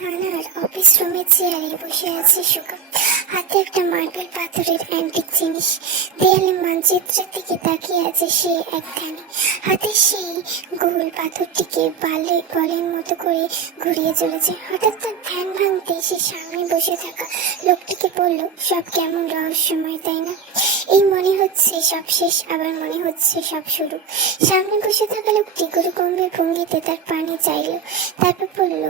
থানার অফিস রুমে চেয়ারে বসে আছে সুগা। হাতে একটা মার্বেল পাথরের অ্যান্টিক জিনিস। দেয়ালে মানচিত্রের দিকে তাকিয়ে আছে সে এক ধ্যানে। হাতে সেই গোল পাথরটিকে বলের মতো করে ঘুরিয়ে চলেছে। হঠাৎ তার ধ্যান ভাঙতে সে সামনে বসে থাকা লোকটিকে বলল, সব কেমন রহস্যময়, তাই না? এই মনে হচ্ছে সব শেষ, আবার মনে হচ্ছে সব শুরু। সামনে বসে থাকা লোকটি গুরুগম্ভীর ভঙ্গিতে তার পানি চাইল, তারপর বলল,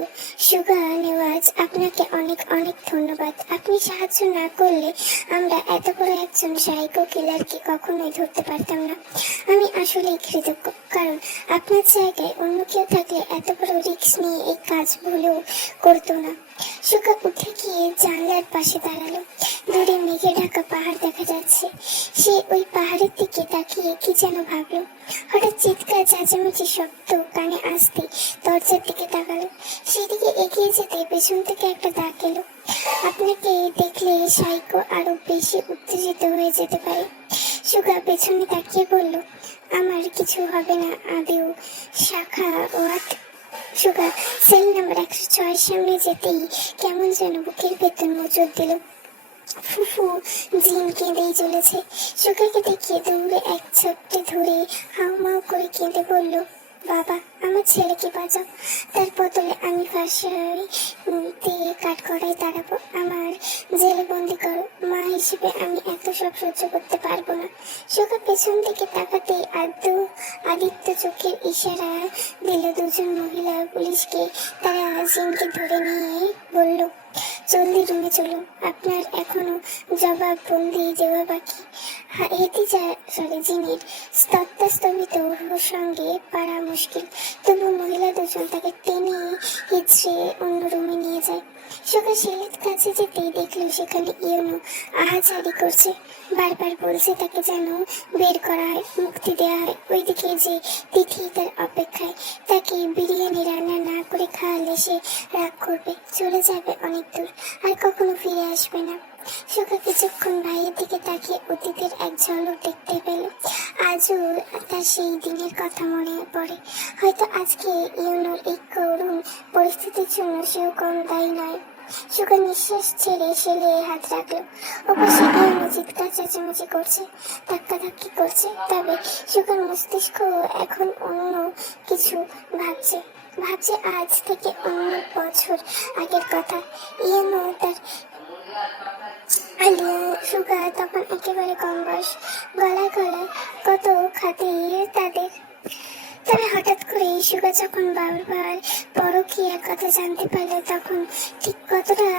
সুগা নেওয়াজ, আপনাকে অনেক অনেক ধন্যবাদ। আপনি সাহায্য না করলে আমরা এত বড় একজন সাইকো কিলারকে কখনোই ধরতে পারতাম না। আমি আসলেই কৃতজ্ঞ, কারণ আপনার জায়গায় অন্য কেউ থাকলে এত বড় রিস্ক নিয়ে এই কাজ ভুলেও করতো না। সুগা উঠে গিয়ে জানলার পাশে দাঁড়ালো। দূরে মেঘে ঢাকা পাহাড় দেখা যাচ্ছে। সে ওই পাহাড়ের দিকে তাকিয়ে কি যেন ভাবলো। হঠাৎ চিৎকার চেঁচামেচি শব্দ কানে আসতে দরজার দিকে তাকালো। সেদিকে এগিয়ে যেতে পেছন থেকে একটা ডাক এলো। আপনাকে দেখলে সাইকো আরো বেশি উত্তেজিত হয়ে যেতে পারে। সুগা পেছনে তাকিয়ে বলল, আমার কিছু হবে না আদেও। শাখা ওয়াট? সুগা সেল নাম্বার 106 সামনে যেতেই কেমন যেন বুকের ভেতর মোচড় দিল। ফুফু জিন কেঁদেই চলেছে। সুগাকে দেখিয়ে দৌড়ে এক ঝপটে ধরে হাউমাউ করে কেঁদে বলল, বাবা, আমার ছেলেকে বাঁচাও। তার বদলে আমি ফাঁসিতে কাঠগড়ায় দাঁড়াবো। আমার জেলে বন্দি করো। মা হিসেবে আমি এত সব সহ্য করতে পারবো না। সুগা পেছন দিকে তাকাতে আদিত্য চোখের ইশারা দিল দুজন মহিলা পুলিশকে। তারা জিনকে ধরে নিয়ে বলল, জলদি রুমে চলুন, আপনার এখনো জবাববন্দি দেওয়া বাকি। জিনের স্তব্ধ সঙ্গে পারা মুশকিল, তবু মহিলা দুজন তাকে টেনে হিচড়ে অন্য রুমে নিয়ে যায়। সুগা ছেলের কাছে যেতেই দেখলো সেখানে ইউনো আহাজারি করছে। বারবার বলছে তাকে যেন বের করা হয়, মুক্তি দেওয়া হয়। ওইদিকে যে তিথি তার অপেক্ষায়, তাকে বিরিয়ানি রান্না না করে খাওয়ালে সে রাগ করবে, চলে যাবে অনেক দূর, আর কখনো ফিরে আসবে না। সুগা কিছুক্ষণ ভাইয়ের দিকে তাকিয়ে অতীতের এক ঝলক দেখতে পেল। আজও তার সেই দিনের কথা মনে পড়ে। হয়তো আজকে ইউনোর এই করুণ পরিস্থিতির জন্য সেও কম দায়ী নয়। সুগা নিঃশ্বাস ছেড়ে সেলিয়ে হাত রাখলো। অবশ্যই ইউনো চিৎকার চেঁচামেচি করছে, ধাক্কাধাক্কি করছে, তবে সুগার মস্তিষ্ক এখন অন্য কিছু ভাবছে। আজ থেকে অনেক বছর আগের কথা। ইউনো তার সুগা তখন একেবারে কম বয়স। গলায় কত খাতির তাদের। তবে হঠাৎ করে সুগা যখন বারবার পরকীয়ার কথা জানতে পারলো, তখন ঠিক কতটা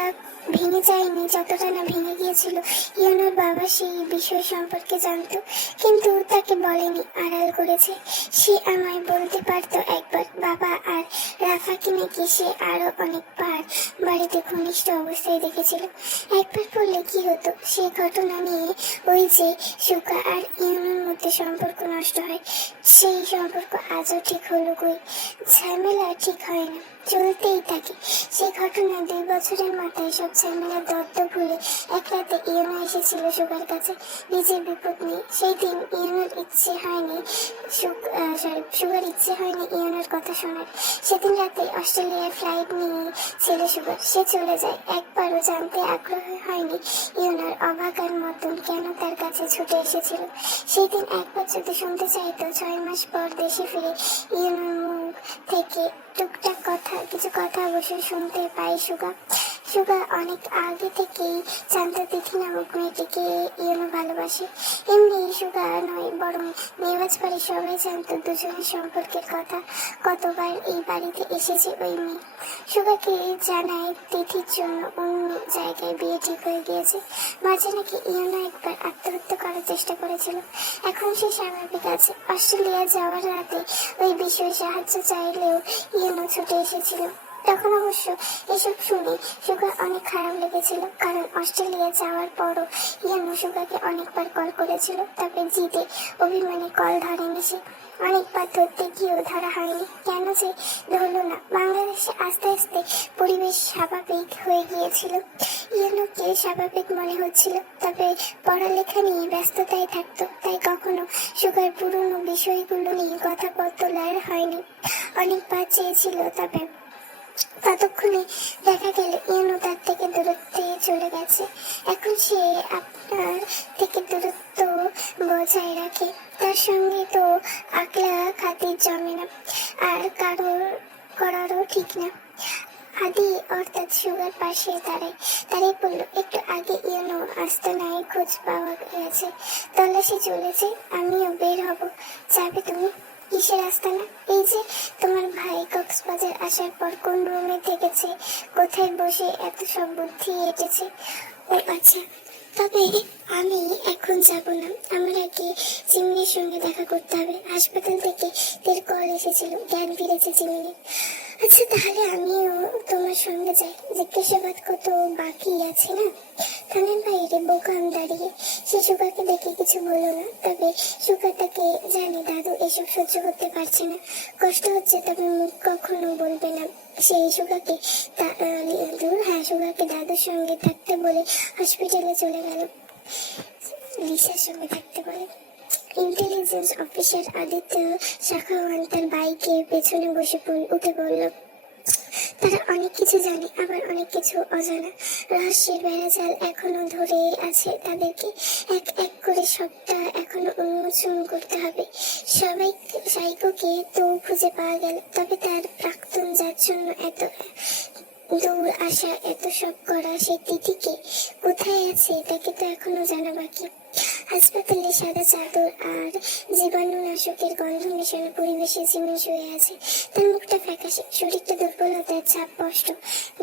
ভেঙে যায়নি যতটা না ভেঙে গিয়েছিল। ইউনোর বাবা সেই বিষয় সম্পর্কে জানতো, কিন্তু তাকে বলেনি, আড়াল করেছে। সে আমায় বলতে পারতো একবার, বাবা আর রাফাকে নাকি সে আরো অনেকবার বাড়িতে ঘনিষ্ঠ অবস্থায় দেখেছিল। একবার বললে কি হতো, সেই ঘটনা নিয়ে ওই যে সুগা আর ইউনোর মধ্যে সম্পর্ক নষ্ট হয়, সেই সম্পর্ক আজও ঠিক হলো কই? ঝামেলা ঠিক হয় না, চলতেই থাকে। সেই ঘটনা 2 বছরের মাথায় সব ঝামেলা দত্ত ভুলে এক রাতে ইউনো এসেছিল সুগার কাছে, নিজের বিপদ নিয়ে। সেই দিন সুগার ইচ্ছে হয়নি ইউনোর কথা শোনার। সেদিন রাতে অস্ট্রেলিয়ার ফ্লাইট নিয়ে ছিল সুগার। সে চলে যায়। একবারও জানতে আগ্রহ হয়নি ইউনোর অভাগার মতন কেন তার কাছে ছুটে এসেছিল। সেই দিন একবার যদি শুনতে চাইতো, 6 মাস পর দেশে ফিরে ইউনোর মুখ থেকে টুকটাক কিছু কথা অবশ্য শুনতে পাই সুগা অনেক আগে থেকেই জানতো তিথি নামক মেয়েটিকে ইউনো ভালোবাসে। এমনি সুগা নয়, বরং নেওয়াজ বাড়ির সবাই জানতো দুজনের সম্পর্কের কথা। কতবার এই বাড়িতে এসেছে ওই মেয়ে। সুগাকে জানায় তিথির জন্য অন্য জায়গায় বিয়ে ঠিক হয়ে গিয়েছে। মাঝে নাকি ইউনো একবার আত্মহত্যা করার চেষ্টা করেছিল। এখন সে স্বাভাবিক আছে। অস্ট্রেলিয়া যাওয়ার রাতে ওই বিষয়ে সাহায্য চাইলেও ইউনো ছুটে এসেছিল। তখন অবশ্য এসব শুনে সুগার অনেক খারাপ লেগেছিল, কারণ অস্ট্রেলিয়া যাওয়ার পরও ইউনো সুগাকে অনেকবার কল করেছিল, তবে জিদে অভিমানে কল ধরেনি সে। অনেকবার ধরতে গিয়েও ধরা হয়নি। কেন যে ধরলো না? বাংলাদেশে আস্তে আস্তে পরিবেশ স্বাভাবিক হয়ে গিয়েছিল। ইউনোকে স্বাভাবিক মনে হচ্ছিল, তবে পড়ালেখা নিয়ে ব্যস্ততায় থাকতো, তাই কখনো সুগার পুরনো বিষয়গুলো নিয়ে কথা বলার হয়নি। অনেকবার চেয়েছিল, তবে ততক্ষণে দেখা গেল ইউনো তার থেকে দূরত্বে চলে গেছে। এখন সে আপনার থেকে দূরত্ব বজায় রাখে। তার সঙ্গে তো আকলা খাতির জমে না, আর কারোর করারও ঠিক না। আদি অর্থাৎ সুগার পাশে দাঁড়িয়ে পড়লো। একটু আগে ইউনো আস্তানায় খোঁজ পাওয়া গেছে, তল্লাশি চলেছে, আমিও বের হব। যাবে তুমি? কিসের আস্তানা? এই যে তোমার ভাই কক্সবাজার আসার পর কোন রুমে থেকেছে, কোথায় বসে এত সব বুদ্ধি এঁটেছে। ও আচ্ছা, তবে আমি এখন যাব না, আমার আগে জিমিনের সঙ্গে দেখা করতে হবে। হাসপাতাল থেকে তের কল এসেছিল, জ্ঞান ফিরেছে জিমিনের। আচ্ছা তাহলে আমিও তোমার সঙ্গে যাই, জিজ্ঞাসাবাদ কত বাকি আছে না। থানার বাইরে বোকাম দাঁড়িয়ে সে সুগাকে দেখে কিছু বলল না, তবে সুগা তাকে জানে দাদু এসব সহ্য করতে পারছে না, কষ্ট হচ্ছে, তবে মুখ কখনো বলবে না। সেই সুগাকে সুগাকে দাদুর সঙ্গে থাকতে বলে হসপিটালে চলে গেল, লিসার সঙ্গে থাকতে বলে। ইন্টেলিজেন্স অফিসার আদিত্য শাখাওয়ান তার বাইকের পেছনে উঠে পড়ল। তারা অনেক কিছু জানে, আবার অনেক কিছু অজানা। রহস্যের বেড়াজাল এখনো ধরে আছে তাদেরকে, এক এক করে সবটা এখনো উন্মোচন করতে হবে। সাইকোকে তো খুঁজে পাওয়া গেল, তবে তার প্রাক্তন যার জন্য এত দূর আসা, এত সব করা, সেই তিথিকে কোথায় আছে তাকে তো এখনো জানা বাকি। হাসপাতালে সাদা চাদর আর জীবাণুনাশকের গন্ধ মেশানো পরিবেশে জিমিন শুয়ে আছে। তার মুখটা ফ্যাকাশে, শরীরটা দুর্বলতার ছাপ স্পষ্ট।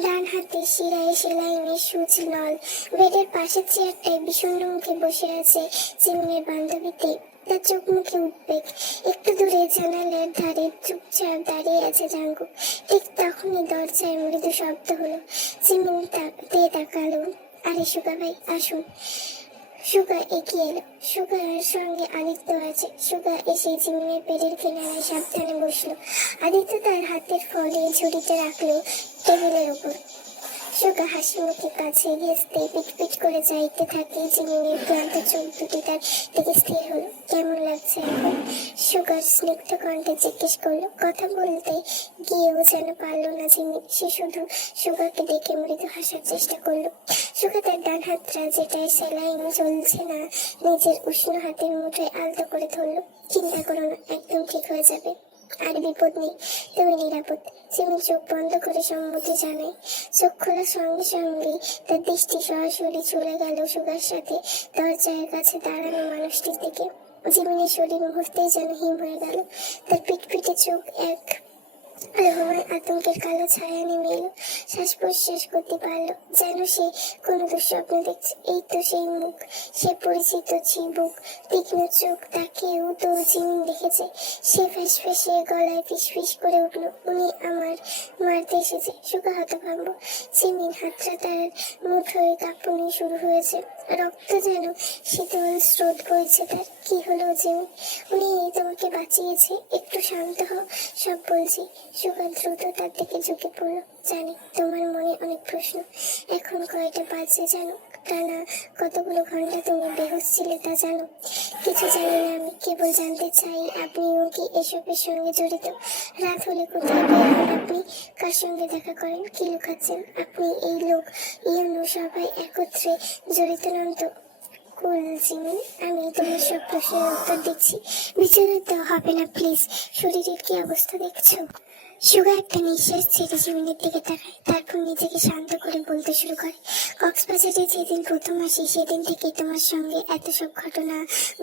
ডান হাতে শিরায় সেলাইনের সুচ নল। বেডের পাশের চেয়ারটায় বিষণ্ণ মুখে বসে আছে জিমিনের বান্ধবীতে। তার চোখ মুখে উদ্বেগ। একটু দূরে জানালার ধারে চুপচাপ দাঁড়িয়ে আছে জাঙ্গু। ঠিক তখনই দরজায় মৃদু শব্দ হলো। জিমিন তাকালো। আরে সুগা ভাই, আসুন। সুগা এগিয়ে এলো। সুগার সঙ্গে আদিত্য আছে। সুগা এসে জিমিনের পেটের কিনারায় সাবধানে বসলো। আদিত্য তার হাতের ফলে ঝুড়িতে রাখলো টেবিলের উপর। সুগা হাসি মুখে কাছে ঘেঁষতে পিট করে চাইতে থাকে জিমিনের ক্লান্ত চোখ দুটি তার দিকে স্থির হলো। কেমন লাগছে এখন? সুগার স্নিগ্ধ কণ্ঠে জিজ্ঞেস করলো। কথা বলতে গিয়েও যেন পারলো না জিমিন। সে শুধু সুগাকে দেখে মৃদু হাসার চেষ্টা করলো। সুগা তার ডান হাতটা, যেটায় সেলাইন চলছে না, নিজের উষ্ণ হাতের মুঠোয় আলতো করে ধরলো। চিন্তা করো না, একদম ঠিক হয়ে যাবে, আর বিপদ নেই, তুমি নিরাপদ। জিমিন চোখ বন্ধ করে সম্মতি জানায়। চোখ খোলার সঙ্গে সঙ্গে তার দৃষ্টি সরাসরি চলে গেল সুগার সাথে দরজার কাছে দাঁড়ানো মানুষটির দিকে। জিমিনের শরীর মুহূর্তেই যেন হিম হয়ে গেল। তার পিটপিটে চোখ এক আলোময় আতঙ্কের কালো ছায়া নেমে এলো। শ্বাস প্রশ্বাস করতে পারলো, যেন সে কোনো দুঃস্বপ্ন দেখছে। এই তো সেই মুখ, সে পরিচিত চিবুক, তীক্ষ্ণ চোখ, তাকেও তো জিমিন দেখেছে। সে ফেসে গলায় ফিসফিস করে উঠল, উনি আমার মারতে এসেছে। সুগা হতভম্ব। জিমিন হাতটা তার মুঠোয় কাঁপুনি শুরু হয়েছে, রক্ত যেন শীতল স্রোত বইছে তার। কি হলো জিমিন? উনি তোমাকে বাঁচিয়েছে, একটু শান্ত হও, সব বলছি। সুগা দ্রুত তার দিকে ঝুঁকে পড়লো। জানি তোমার মনে অনেক প্রশ্ন। এখন কয়টা বাজে জানো? টানা কতগুলো ঘন্টা তুমি বেহুশ ছিলে তা জানো? কিছু জানি না আমি, কেবল জানতে চাই আপনিও কি এসবের সঙ্গে জড়িত? রাত হলে কোথায় বের হন আপনি? কার সঙ্গে দেখা করেন? কি লুকাচ্ছেন আপনি? এই লোক ইউনো সবাই একত্রে জড়িত নন তো? কুল জিমিন, আমি তোমার সব প্রশ্নের উত্তর দিচ্ছি, বিচলিত হবে না প্লিজ। শরীরের কি অবস্থা দেখছো? সুগা একটা নিঃশ্বাস ছেড়ে জিমিনের দিকে তাকায়, তারপর নিজেকে শান্ত করে বলতে শুরু করে। কক্সবাজারে যেদিন প্রথম আসি সেদিন থেকে তোমার সঙ্গে এত সব ঘটনা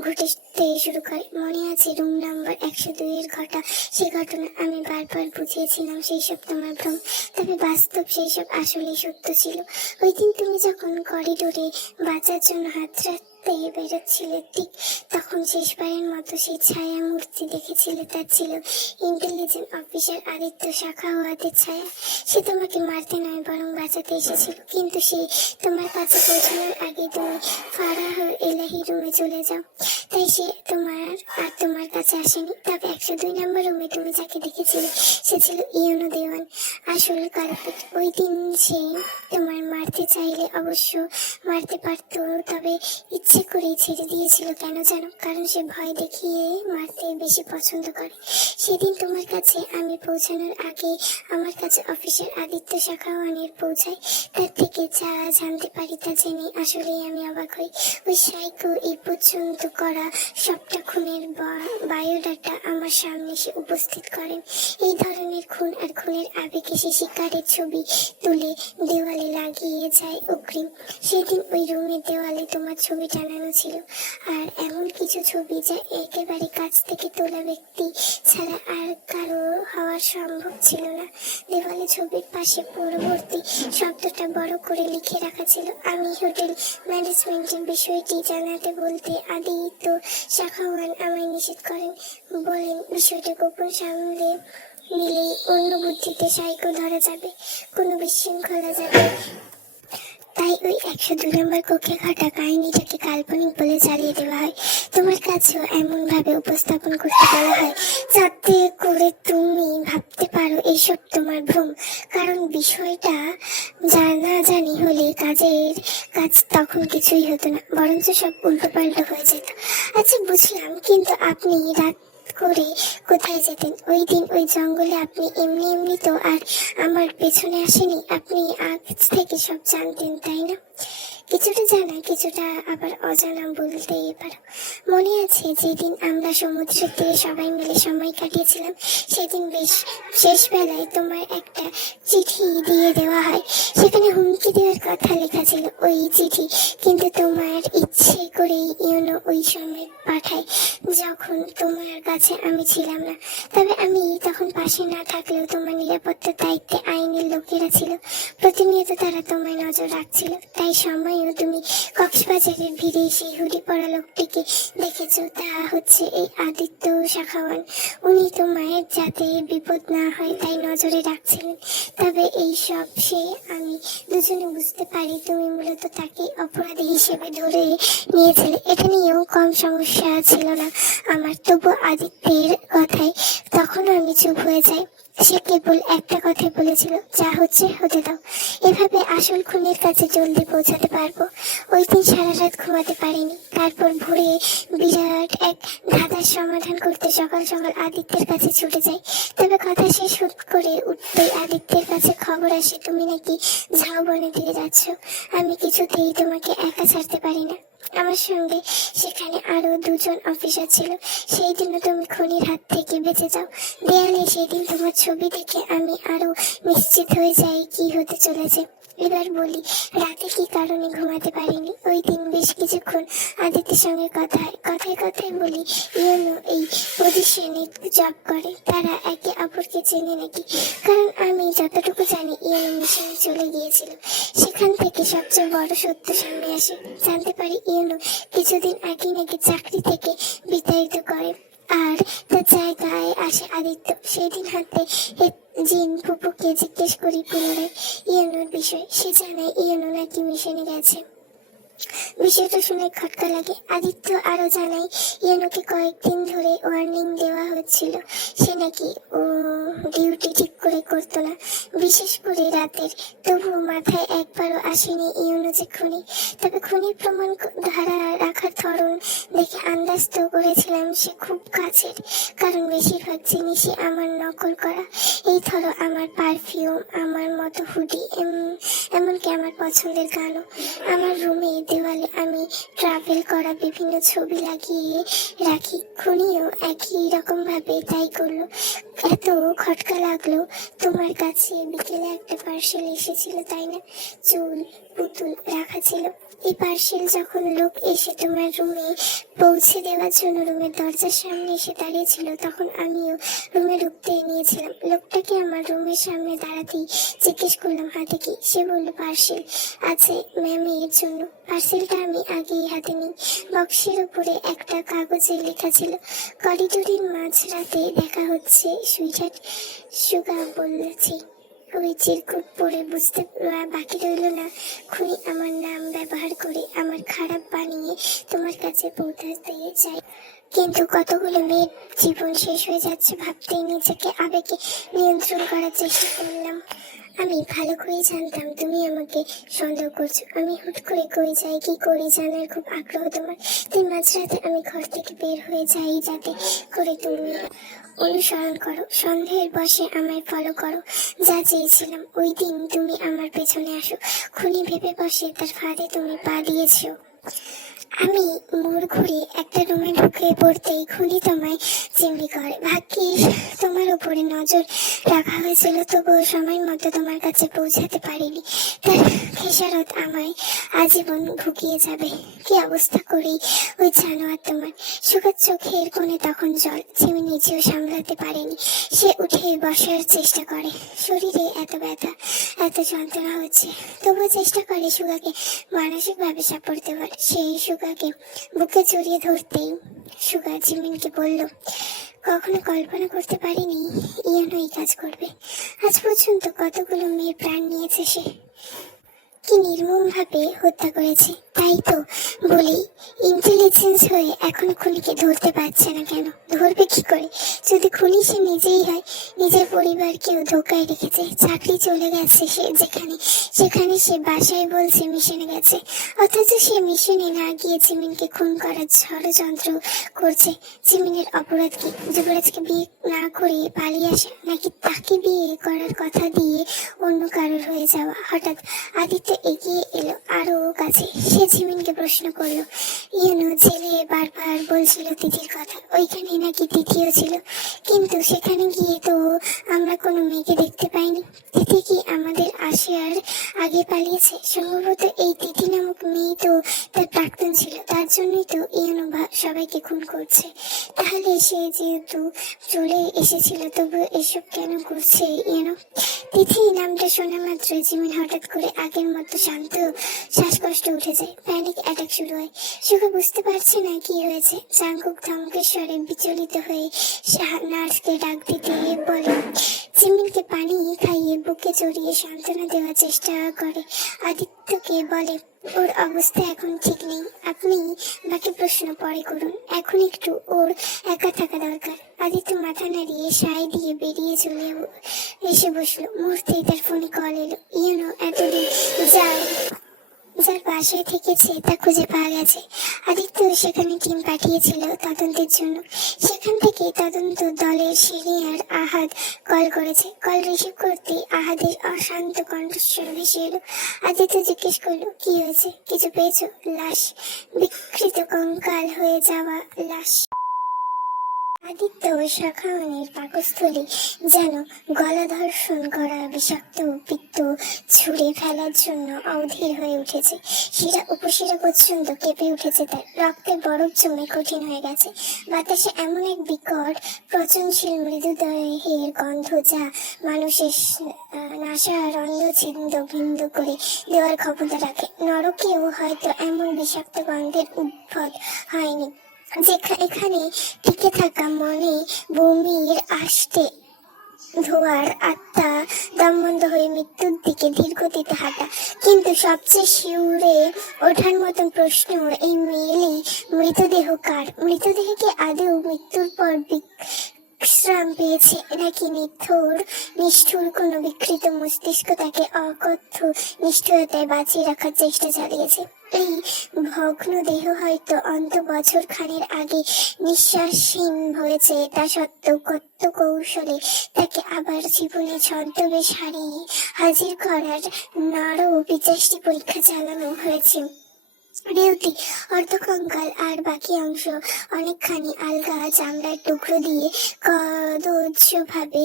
ঘটতে শুরু করে। মনে আছে রুম নাম্বার 102 এর ঘটা সেই ঘটনা? আমি বারবার বুঝিয়েছিলাম সেই সব তোমার ভ্রম, তবে বাস্তব সেই সব আসলেই সত্য ছিল। ওই দিন তুমি যখন করিডোরে বাঁচার জন্য হাত বেরোচ্ছিলে, ঠিক তখন শেষবারের মতো সেই ছায়া মূর্তি দেখেছিলে। তার ছিল ইন্টেলিজেন্স অফিসার আদিত্য শাখাওয়াতের ছায়া। সে তোমাকে মারতে নয় বরং বাঁচাতে এসেছিল, কিন্তু সে তোমার কাছে পৌঁছানোর আগে তুমি ফারাহ এলাহি রুমে চলে যাও, তাই সে তোমার কাছে আসেনি। তবে 102 নম্বর রুমে তুমি যাকে দেখেছিলে সে ছিল ইউনো দেওয়ান, আসল কালপিট। ওই দিন সে তোমার মারতে চাইলে অবশ্য মারতে পারতো, তবে ইচ্ছে ইচ্ছে করেই ছেড়ে দিয়েছিল কেন জানো? কারণ সে ভয় দেখিয়ে মারতে বেশি পছন্দ করে। সেদিন তোমার কাছে আমি পৌঁছানোর আগে আমার কাছে অফিসের আদিত্য শাখাওয়ানের পৌঁছায়। তার থেকে যা জানতে পারি তা জেনে আসলেই আমি অবাক হই। ওই সাইকো এই পর্যন্ত করা সবটা খুনের বায়োডাটা আমার সামনে এসে উপস্থিত করেন। এই ধরনের খুন আর খুনের আবেগে সে শিকারের ছবি তুলে দেওয়ালে লাগিয়ে যায় অগ্রিম। সেদিন ওই রুমের দেওয়ালে তোমার ছবি টানানো ছিল, আর এমন কিছু ছবি যা একেবারে কাছ থেকে তোলা ব্যক্তি ছাড়া আর কারো হওয়া সম্ভব ছিল না। দেওয়ালে ছবির পাশে পরবর্তী শব্দটা বড় করে লিখে রাখা ছিল। আমি হোটেল ম্যানেজমেন্টের বিষয়টি জানাতে বলতে আদিত্য শাখাওয়ান আমায় নিষেধ করেন। বলেন বিষয়টা গোপন সামলে নিলেই অন্য বুদ্ধিতে সাইকো ধরা যাবে, কোনো বিশৃঙ্খলা যাবে। তাই ওই 102 নম্বর কক্ষে ঘটা কাহিনীটাকে কাল্পনিক বলে চালিয়ে দেওয়া হয়। তোমার কাছেও এমন ভাবে উপস্থাপন করতে বলা হয় যাতে করে তুমি ভাবতে পারো এইসব তোমার ভ্রম। কারণ বিষয়টা না জানি হলে কাজ তখন কিছুই হতো না, বরঞ্চ সব উল্টোপাল্টো হয়ে যেত। আচ্ছা বুঝলাম, কিন্তু আপনি রাত করে কোথায় যেতেন ওই দিন? ওই জঙ্গলে আপনি এমনি এমনি তো আর আমার পেছনে আসেনি। আপনি আজ থেকে সব জানতেন, তাই না? কিছুটা জানা, কিছুটা আবার অজানা বলতেই পারো। মনে আছে যেদিন আমরা সমুদ্রের তীরে সবাই মিলে সময় কাটিয়েছিলাম? সেদিন বেশ শেষ বেলায় তোমার একটা চিঠি দিয়ে দেওয়া হয়। সেখানে হুমকি দেওয়ার কথা লেখা ছিল। ওই চিঠি কিন্তু তোমার ইচ্ছে করেই ইউনো ওই সময় পাঠায় যখন তোমার কাছে আমি ছিলাম না। তবে আমি তখন পাশে না থাকলেও তোমার নিরাপত্তার দায়িত্বে আইনের লোকেরা ছিল। প্রতিনিয়ত তারা তোমায় নজর রাখছিল। তাই সময়ও তুমি কক্সবাজারের ভিড়ে সেই হুডি পরা লোকটিকে দেখেছো। তা হচ্ছে এই আদিত্য শাখাওয়ান। উনি তোমার যাতে বিপদ না হয় তাই নজরে রাখছিলেন। তবে এই সব সে আমি দুজনে বুঝতে পারি তুমি মূলত তাকে অপরাধী হিসেবে ধরে নিয়েছিলে। এটা নিয়েও কম সমস্যা ছিল না আমার। তবু আদিত্যের কথায় তখন আমি চুপ হয়ে যাই। সে কেবল একটা কথাই বলেছিল, যা হচ্ছে হতে দাও, এভাবে আসল খুনের কাছে জলদি পৌঁছাতে পারবো। ওই দিন সারা রাত ঘুমাতে পারিনি। তারপর ভোরে বিরাট এক ধাঁধার সমাধান করতে সকাল সকাল আদিত্যের কাছে ছুটে যাই। তবে কথা শেষ করে উঠতেই আদিত্যের কাছে খবর আসে তুমি নাকি ঝাউবনে দিয়ে যাচ্ছ। আমি কিছুতেই তোমাকে একা ছাড়তে পারি না। আমার সঙ্গে সেখানে আরো 2 জন অফিসার ছিল। সেই দিনও তুমি খুনির হাত থেকে বেঁচে যাও। দেয়ালে সেদিন তোমার ছবি দেখে আমি আরো নিশ্চিত হয়ে যাই কি হতে চলেছে। এবার বলি রাতে কি কারণে ঘুমাতে পারিনি। ওই দিন বেশ কিছুক্ষণ আদিত্যের সঙ্গে কথায় বলি ইউনো এই পজিশনে জব করে, তারা একে অপরকে চেনে নাকি। কারণ আমি যতটুকু জানি ইউনো মিশনে চলে গিয়েছিল। সেখান থেকে সবচেয়ে বড় সত্য সামনে আসে। জানতে পারি ইউনো কিছুদিন আগে নাকি চাকরি থেকে বিতাড়িত করে, আর তার জায়গায় আসে আদিত্য। সেদিন হাতে জিন ফুপুকে জিজ্ঞেস করি পুনরায় ইয়েনোর বিষয়। সে জানায় ইয়েনো নাকি মিশনে গেছে। বিষয়টা শুনে খটকা লাগে। আদিত্য আরো জানায় ইয়েনোকে কয়েকদিন ধরে ওয়ার্নিং দেওয়া হচ্ছিল সে নাকি ডিউটি ঠিক করে করতো না, বিশেষ করে রাতের। তবুও মাথায় একবারও আসেনি ইয়েনো যে খুনি। তবে খুনির প্রমাণ ধারা রাখার ধরন দেখে আন্দাজ তো করেছিলাম সে খুব কাছের, কারণ বেশিরভাগ জিনিসই আমার নকল করা। এই ধরো আমার পারফিউম, আমার মতো হুডি, এমনকি আমার পছন্দের গানও। আমার রুমে দেওয়ালে আমি ট্রাভেল করা বিভিন্ন ছবি লাগিয়ে রাখি। খুনিও একই রকম ভাবে তাই করলো। এত খটকা লাগলো তোমার কাছে বিকেলে একটা পার্সেল এসেছিল, তাই না? চুল পুতুল রাখা ছিল। এই পার্সেল যখন লোক এসে তোমার রুমে পৌঁছে দেওয়ার জন্য রুমের দরজার সামনে এসে দাঁড়িয়েছিল, তখন আমিও রুমে ঢুকতে নিয়েছিলাম। লোকটাকে আমার রুমের সামনে দাঁড়াতেই জিজ্ঞেস করলাম হাতে কি। সে বলল পার্সেল আছে ম্যামের জন্য। পার্সেলটা আমি আগেই হাতে নিই। বক্সের উপরে একটা কাগজে লেখা ছিল, করিডোরের মাঝরাতে দেখা হচ্ছে সুইটহার্ট। সুগা বলেছি। ওই চিরকুট পড়ে বুঝতে বাকি রইল না খুনি আমার নাম ব্যবহার করে আমার খারাপ বানিয়ে তোমার কাছে পৌঁছাতে চাই। কিন্তু কতগুলো মেয়ের জীবন শেষ হয়ে যাচ্ছে ভাবতেই নিজেকে আবেগে নিয়ন্ত্রণ করার চেষ্টা করলাম। আমি ভালো করেই জানতাম তুমি আমাকে সন্দেহ করছো। আমি হুট করে কই যাই, কি করি জানার খুব আগ্রহ তোমার। তাই মাঝরাতে আমি ঘর থেকে বের হয়ে যাই যাতে করে তুমি অনুসরণ করো, সন্দেহের বশে আমায় ফলো করো। যা চেয়েছিলাম ওই দিন তুমি আমার পেছনে আসো, খুনি ভেবে বসে তার ফাঁদে তুমি পা দিয়েছো। আমি মোড় ঘুরে একটা রুমে ঢুকে পড়তেই খুনি তোমায় চিমড়ি করে। ভাগ্যিস তোমার উপরে নজর রাখা হয়েছিল, তবুও সময় মতো তোমার কাছে পৌঁছাতে পারিনি। তার খেসারত আমায় আজীবন ভুগিয়ে যাবে। কি অবস্থা করেই ওই জানোয়ার তোমার। সুগার চোখের কোণে তখন জল, চিমি নিজেও সামলাতে পারেনি। সে উঠে বসার চেষ্টা করে। শরীরে এত ব্যথা, এত যন্ত্রণা হচ্ছে, তবুও চেষ্টা করে সুগাকে মানসিকভাবে সাপোর্ট দেওয়ার। সেই সুগাকে বুকে জড়িয়ে ধরতেই সুগা জিমিনকে বলল, কখনো কল্পনা করতে পারিনি ইয়ানো এই কাজ করবে। আজ পর্যন্ত কতগুলো মেয়ের প্রাণ নিয়েছে সে, কি নির্মম ভাবে হত্যা করেছে। তাই তো বলি, ইন্টেলিজেন্স হয়ে এখনো খুনিকে ধরতে পারছে না কেন? ধরবে কি করে? যদি খুনি সে নিজেই হয়, নিজের পরিবারকেও ধোকায় রেখেছে। চাকরি চলে গেছে সে যেখানে, সেখানে সে বাসায় বলছে মিশনে গেছে, অথচ সে মিশনে না গিয়ে জিমিনকে খুন করার ষড়যন্ত্র করছে। জিমিনের অপরাধ কি? যুবরাজকে বিয়ে না করে পালিয়ে আসা, নাকি তাকে বিয়ে করার কথা দিয়ে অন্য কারোর হয়ে যাওয়া? হঠাৎ আদিত্য এগিয়ে এলো আরো কাছে। সে জিমিনকে প্রশ্ন করলো, ইয়ানো ছেলে বারবার বলছিল তিথির কথা, ওইখানে নাকি তিথিও ছিল, কিন্তু সেখানে গিয়ে তো আমরা কোনো মেয়েকে দেখতে পাইনি। তিথি কি আমাদের আসার আগে পালিয়েছে? সম্ভবত এই তিথি নামক মেয়ে তো তার প্রাক্তন ছিল, তার জন্যই তো ইয়ানো সবাইকে খুন করছে। তাহলে সে যেহেতু চলে এসেছিল, তবু এসব কেন করছে ইয়ানো? তিথি নামটা শোনা মাত্র জিমিন হঠাৎ করে আগের মতো শান্ত, শ্বাসকষ্ট উঠে যায়, প্যানিক অ্যাটাক শুরু হয়। সুখা বুঝতে পারছে না কি হয়েছে। চাঙ্কুক ধমকের স্বরে বিচলিত হয়ে নার্সকে ডাক দিতে বলে, জিমিনকে পানি খাইয়ে বুকে জড়িয়ে সান্ত্বনা দেওয়ার চেষ্টা করে। আদিত্যকে বলে, ওর অবস্থা এখন ঠিক নেই, আপনি বাকি প্রশ্ন পরে করুন, এখন একটু ওর একা থাকা দরকার। আদিত্য মাথা নাড়িয়ে সায় দিয়ে বেরিয়ে চলে এসে বসলো। মুহূর্তেই তার ফোনে কল এলো। ইয়ানো এতদিন যার বাসায় থেকেছে তা খুঁজে পাওয়া গেছে। আদিত্য সেখানে টিম পাঠিয়েছিল তদন্তের জন্য। সেখান থেকে তদন্ত দলের সিনিয়র আহাদ কল করেছে। কল রিসিভ করতে আহাদের অশান্ত কণ্ঠস্বর ভেসে এলো। আদিত্য জিজ্ঞেস করলো, কি হয়েছে? কিছু পেয়েছো? লাশ, বিকৃত কঙ্কাল হয়ে যাওয়া লাশ। আদিত্য শাখাওয়ানের পাকস্থলী যেন গলা ধর্ষণ করা বিষাক্ত পিত্ত ছুঁড়ে ফেলার জন্য অধীর হয়ে উঠেছে। শিরা উপশিরা পর্যন্ত কেঁপে উঠেছে তার, রক্তে বরফ জমে কঠিন হয়ে গেছে। বাতাসে এমন এক বিকট পচনশীল মৃতদেহের গন্ধ, যা মানুষের নাসা রন্ধ ছিন্দ ভিন্দ করে দেওয়ার ক্ষমতা রাখে। নরকেও হয়তো এমন বিষাক্ত গন্ধের উদ্ভব হয়নি। এখানে টিকে থাকা মনে বমির আসতে ধোয়ার আত্মা দমবন্ধ হয়ে মৃত্যুর দিকে ধীর গতিতে হাঁটা। কিন্তু সবচেয়ে শিউরে ওঠার মতন প্রশ্ন, এই মেয়েলি মৃতদেহ কার? মৃতদেহকে আদৌ মৃত্যুর পর বিশ্রাম পেয়েছে, নাকি নিষ্ঠুর কোনো বিকৃত মস্তিষ্ক তাকে অকথ্য নিষ্ঠুরতায় বাঁচিয়ে রাখার চেষ্টা চালিয়েছে? এই ভগ্ন দেহ হয়তো বছর খানের আগে নিঃশ্বাসহীন হয়েছে, তা সত্ত্বেও কত কৌশলে তাকে আবার জীবনে ছদ্মবেশ হারিয়ে হাজির করার নর বিচাষ্টি পরীক্ষা চালানো হয়েছে। রেউতি অর্ধকঙ্কাল আর বাকি অংশ অনেকখানি আলগা চামড়ার টুকরো দিয়ে কদর্যভাবে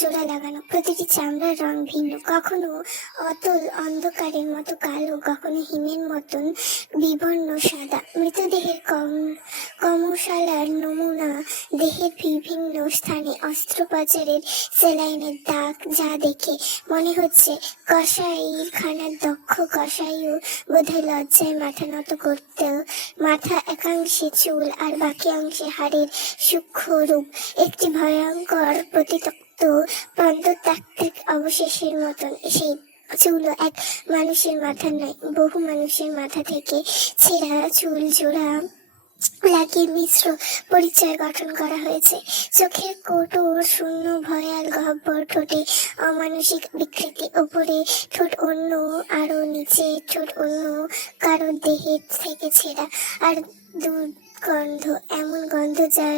জোড়া লাগানো। প্রতিটি চামড়ার রং ভিন্ন, কখনো অতল অন্ধকারের মতো কালো, কখনো হিমের মতন বিবর্ণ সাদা। মৃতদেহের কর্মশালার নমুনা, দেহের বিভিন্ন স্থানে অস্ত্রোপচারের সেলাইনের দাগ, যা দেখে মনে হচ্ছে কসাইর খানার দক্ষ কসাইও বোধহয় লজ্জায় মাথা নত করতেও। মাথা একাংশে চুল আর বাকি অংশে হাড়ের সূক্ষ্ম রূপ, একটি ভয়ঙ্কর প্রতিতপ্ত পঞ্চতাত্ত্বিক অবশেষের মতন। সেই চুলও এক মানুষের মাথা নয়, বহু মানুষের মাথা থেকে ছেঁড়া চুল জোড়া লাগিয়ে মিশ্র পরিচয় গঠন করা হয়েছে। চোখের কোটর শূন্য ভয়াল গহ্বর, ঠোঁটে অমানসিক বিকৃতি, ওপরে ঠোঁট অন্য আরো নিচে ঠোঁট অন্য কারো দেহের থেকে ছেঁড়া, আর দুর্গন্ধ, এমন গন্ধ যা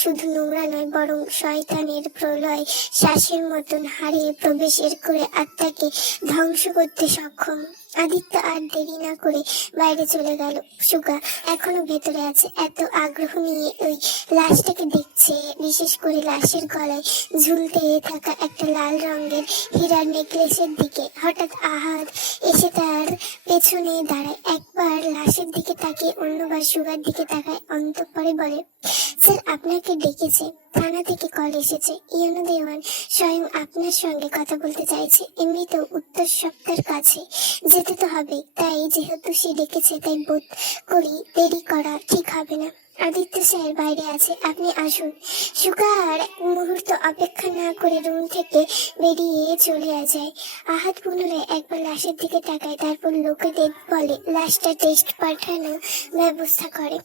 শুধু নোংরা নয় বরং শয়তানের প্রলয় শ্বাসের মতন হাড়ে প্রবেশের করে আত্মাকে ধ্বংস করতে সক্ষম। আদিত্য আর দেরি না করে বাইরে চলে গেল। সুগা এখনো ভেতরে আছে, এত আগ্রহ নিয়ে ওই লাশটাকে দেখছে, বিশেষ করে লাশের গলায় ঝুলতে থাকা একটা লাল রঙের হীরার নেকলেসের দিকে। হঠাৎ আহাদ এসে তার পেছনে দাঁড়ায়, একবার লাশের দিকে তাকিয়ে অন্যবার সুগার দিকে তাকায়, অন্তঃপরে বলে, স্যার আপনাকে ডেকেছে, থানা থেকে কল এসেছে, ইয়নো দেওয়ান স্বয়ং আপনার সঙ্গে কথা বলতে চাইছে। এমনিতেও উত্তর সপ্তাহের কাছে যেতে তো হবে, তাই যেহেতু সে ডেকেছে তাই বোধ করি দেরি করা ঠিক হবে না। আদিত্য স্যার বাইরে আছে, আপনি আসুন। সুগার মুহূর্ত অপেক্ষা না করে রুম থেকে বেরিয়ে চলে যায়। আহাত পুনরায় একবার লাশের দিকে তাকায়, তারপর লোকেদের বলে লাশটা টেস্ট পাঠানোর ব্যবস্থা করে।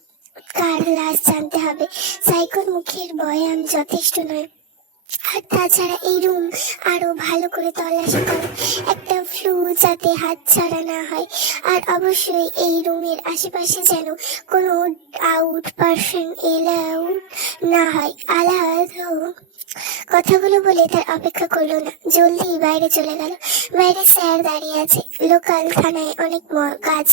কার লাশ জানতে হবে, সাইকোর মুখের বয়ান যথেষ্ট নয়। আর তাছাড়া এই রুম আরো ভালো করে তল্লাশি করো, একটা ফ্লু যাতে হাত ছাড়া না হয়। আর অবশ্যই এই রুমের আশেপাশে যেন কোনো আউট পার্সন এলাউড না হয়। আলাদ কথাগুলো বলে তার অপেক্ষা করলো না, জলদি বাইরে চলে গেল। বাইরে স্যার দাঁড়িয়ে আছে। লোকাল থানায় অনেক কাজ,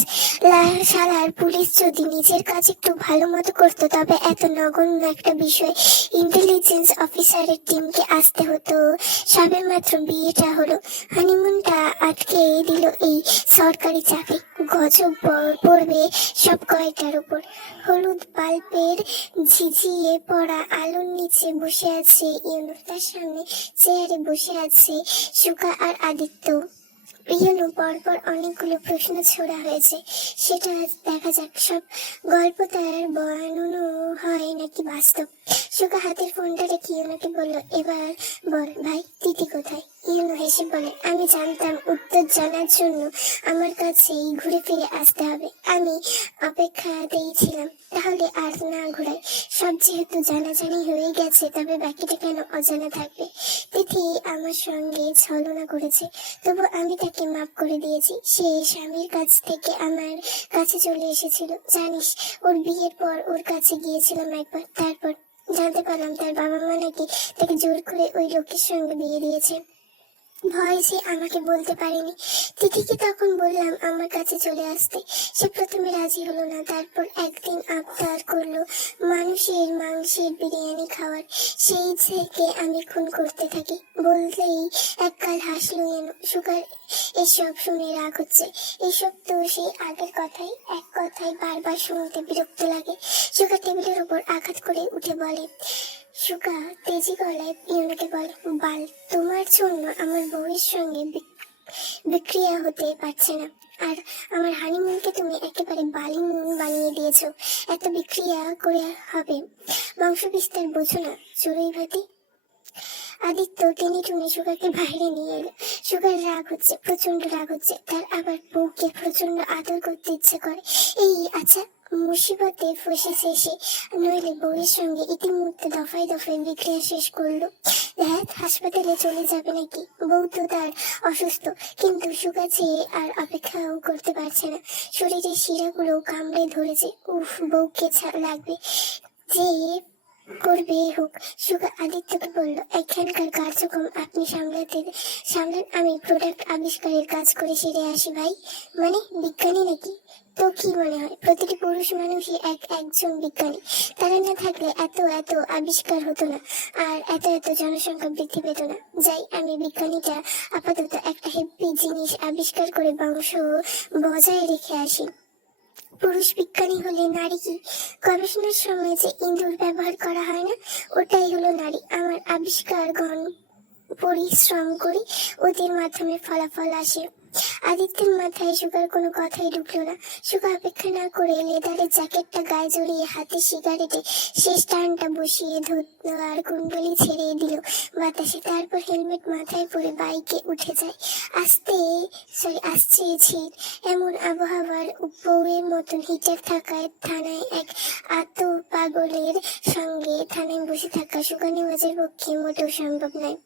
শালার পুলিশ যদি নিজের কাজ একটু ভালো মতো করতো তবে এত নগণ্য একটা বিষয় ইন্টেলিজেন্স অফিসারের টিমকে আসতে হতো। সবে মাত্র বিয়েটা হলো, হানিমুনটা আটকে দিল এই সরকারি চাকরি। গজব পড়বে সব কয়টার উপর। হলুদ বাল্বের ঝিঝিয়ে পড়া আলোর নিচে বসে আছে ইউনু, তার সামনে চেয়ারে বসে আছে সুকা আর আদিত্য। ইউনু পরপর অনেকগুলো প্রশ্ন ছোড়া হয়েছে, সেটা দেখা যাক সব গল্প তার বর্ণনা হয় নাকি বাস্তব। সুকা হাতের ফোনটা রেখে ইউনুকে বলল, এবার বল ভাই, তিথি কোথায়? ইউনু হেসে বলে, আমি জানতাম উত্তর জানার জন্য আমার কাছেই ঘুরে ফিরে আসতে হবে, আমি অপেক্ষাতেই ছিলাম। তাহলে আর না ঘুরাই, সব যেহেতু জানাজানি হয়ে গেছে তবে বাকিটা কেন অজানা থাকবে। তিথি আমার সঙ্গে ছলনা করেছে, তবু আমি তাকে মাফ করে দিয়েছি। সে স্বামীর কাছ থেকে আমার কাছে চলে এসেছিল, জানিস ওর বিয়ের পর ওর কাছে গিয়েছিলাম একবার, তারপর জানতে পারলাম তার বাবা মা নাকি তাকে জোর করে ওই লোকের সঙ্গে বিয়ে দিয়েছে। ভয় সে আমাকে বলতে পারেনি। তিথিকে তখন বললাম আমার কাছে চলে আসতে, সে প্রথমে রাজি হলো না, তারপর একদিন আবদার করলো মানুষের মাংসের বিরিয়ানি খাওয়ার। সেই থেকে আমি খুন করতে থাকি বললেই এককাল হাসলো এনো। সুগার এসব শুনে রাগ হচ্ছে, এসব তো সেই আগের কথাই, এক কথাই বারবার শুনতে বিরক্ত লাগে। সুগার টেবিলের উপর আঘাত করে উঠে বলে, সুগা তেজি গলায় ইউনুকে বলে, বাল, তোমার জন্য আমার বউয়ের সঙ্গে বিক্রিয়া হতে পারছে না, আর আমার হানিমুনকে তুমি একেবারে বালিমুন বানিয়ে দিয়েছো। এত বিক্রিয়া করে হবে বংশ বিস্তার, বোঝো না চড়ুই ভাতি? আদিত্য টেনে টুনে সুগাকে বাইরে নিয়ে এলো। সুগার রাগ হচ্ছে, প্রচন্ড রাগ হচ্ছে, তার আবার বউকে প্রচন্ড আদর করতে ইচ্ছে করে। এই আচ্ছা, মুসিবতে ফসেছে সে, নইলে বউয়ের সঙ্গে ইতিমধ্যে দফায় দফায় বিক্রিয়া শেষ করলো। দেখ হাসপাতালে চলে যাবে নাকি, বউ তো তার অসুস্থ, কিন্তু সুগা চেয়ে আর অপেক্ষাও করতে পারছে না, শরীরের শিরাগুলো কামড়ে ধরেছে। উফ, বউকে লাগবে, যে করবে হোক। সুগা আদিত্যকে বলল, এখানকার কার্যক্রম আপনি সামলান, আমি প্রোডাক্ট আবিষ্কারের কাজ করে সেরে আসি। ভাই মানে বিজ্ঞানী নাকি? তো কি মনে হয় প্রতিটি পুরুষ মানুষই একজন বিজ্ঞানী? তারা না থাকলে এত এত আবিষ্কার হতো না, আর এত এত জনসংখ্যা বৃদ্ধি পেত না। যাই, আমি বিজ্ঞানীটা আপাতত একটা হেভি জিনিস আবিষ্কার করে বংশ বজায় রেখে আসি। পুরুষ বিজ্ঞানী হলে নারী কি? গবেষণার সময় যে ইঁদুর ব্যবহার করা হয় না, ওটাই হলো নারী। আমার আবিষ্কারগণ পরিশ্রম করি, ওদের মাধ্যমে ফলাফল আসে। আদিত্যের মাথায় সুগার কোনো কথাই ঢুকলো না। সুগা অপেক্ষা না করে লেদারের জ্যাকেটটা গায়ে জড়িয়ে হাতে সিগারেটে শেষ টানটা বসিয়ে ধরল আর কুণ্ডলি ছেড়ে দিল বাতাসে। তারপর হেলমেট মাথায় পরে বাইকে উঠে যায়। আসছে ঝির। এমন আবহাওয়ার বউয়ের মতন হিটার থাকায় থানায় এক আতো পাগলের সঙ্গে থানায় বসে থাকা সুগা নেওয়াজের পক্ষে মোটেও সম্ভব নয়।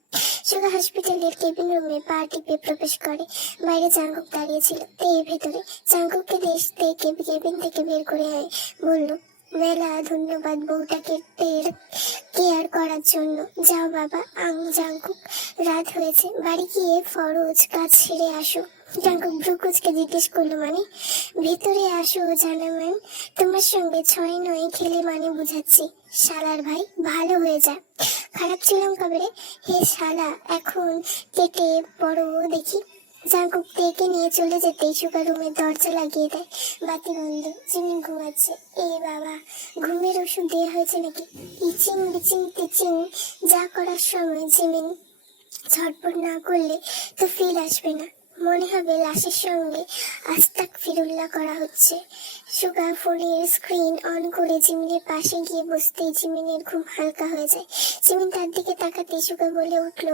সুগা হসপিটালের কেবিন রুমে পা টিপে প্রবেশ করে। বাইরে চাঙ্গুক দাঁড়িয়েছিল। তে ভেতরে চাঙ্গুককে কেবিন থেকে বের করে বলল, মেলা ধন্যবাদ বউটাকে কেয়ার করার জন্য। যাও বাবা জাঙ্কুক, রাত হয়েছে, বাড়ি গিয়ে ফরজ কাজ সেরে আসো। জাঙ্কুক ভ্রুকুচকে জিজ্ঞেস করলো, মানে? ভেতরে আসো জানাম্যান, তোমার সঙ্গে 6-9 খেলে মানে বুঝাচ্ছি। শালার ভাই, ভালো হয়ে যা। খারাপ ছিলাম কবে রে? হে শালা, এখন কেটে বড় দেখি। জাঙ্কুক তেকে নিয়ে চলে যেতেই সুগা রুমের দরজা লাগিয়ে দেয়। বাতি বন্ধ। জিমিন ঘুমাচ্ছে। এ বাবা, ঘুমের ওষুধ দেওয়া হয়েছে নাকি? ইচিং বিচিং টিচিং যা করার সময় জিমিন ঝটপট না করলে তো ফিল আসবে না, মনে হবে লাশের সঙ্গে আস্তাগফিরুল্লাহ করা হচ্ছে। সুগা ফোনের স্ক্রিন অন করে জিমিনের পাশে গিয়ে বসতেই জিমিনের ঘুম হালকা হয়ে যায়। জিমিন তার দিকে তাকাতেই সুগা বলে উঠল,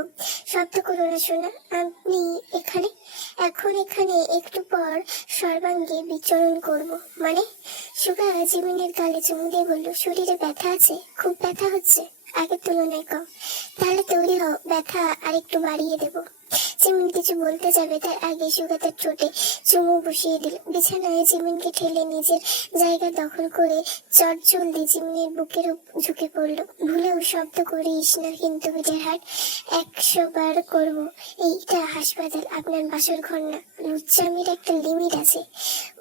শব্দ করো না সোনা, আপনি এখানে? এখন এখানে, একটু পর সর্বাঙ্গে বিচরণ করব। মানে? সুগা জিমিনের গালে চুমু দিয়ে বলল, শরীরে ব্যথা আছে? খুব ব্যথা হচ্ছে? আগের তুলনায় কম? তাহলে তৈরি হও, ব্যথা আরেকটু বাড়িয়ে দেবো। জিমিন কিছু বলতে যাবে তার আগে সুগা তার ঠোঁটে চুমু বসিয়ে দিল। বিছানায় জিমিনকে ঠেলে নিজের জায়গা দখল করে চটজলদি জিমিনের বুকের ঝুঁকে পড়লো। ভুলেও শব্দ করিস না কিন্তু পিঠের হাট, 100 বার করবো। এইটা হাসপাতাল, আপনার বাসর ঘর না। লুচ্চামির একটা লিমিট আছে,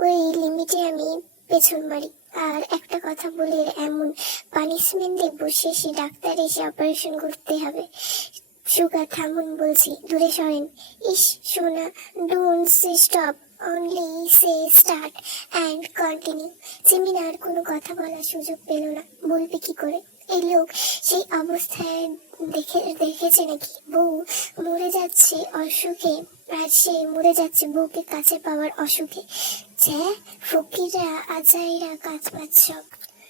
ওই লিমিটে আমি পেছন মারি। আর একটা কথা বলে এমন পানিশমেন্ট দেবো, শেষে ডাক্তার এসে অপারেশন করতে হবে। সুগা থামুন বলছি, দূরে সরেন। ইস সোনা, don't say stop, only say start and continue. Jimin আর কোনো কথা বলার সুযোগ পেল না। বলবে কি করে? এই লোক সেই অবস্থায় দেখেছে নাকি? বউ মরে যাচ্ছে অসুখে, আর সে মরে যাচ্ছে বউকে কাছে পাওয়ার অসুখে। ফকিরা আজাইরা কাজ পাচ্ছ।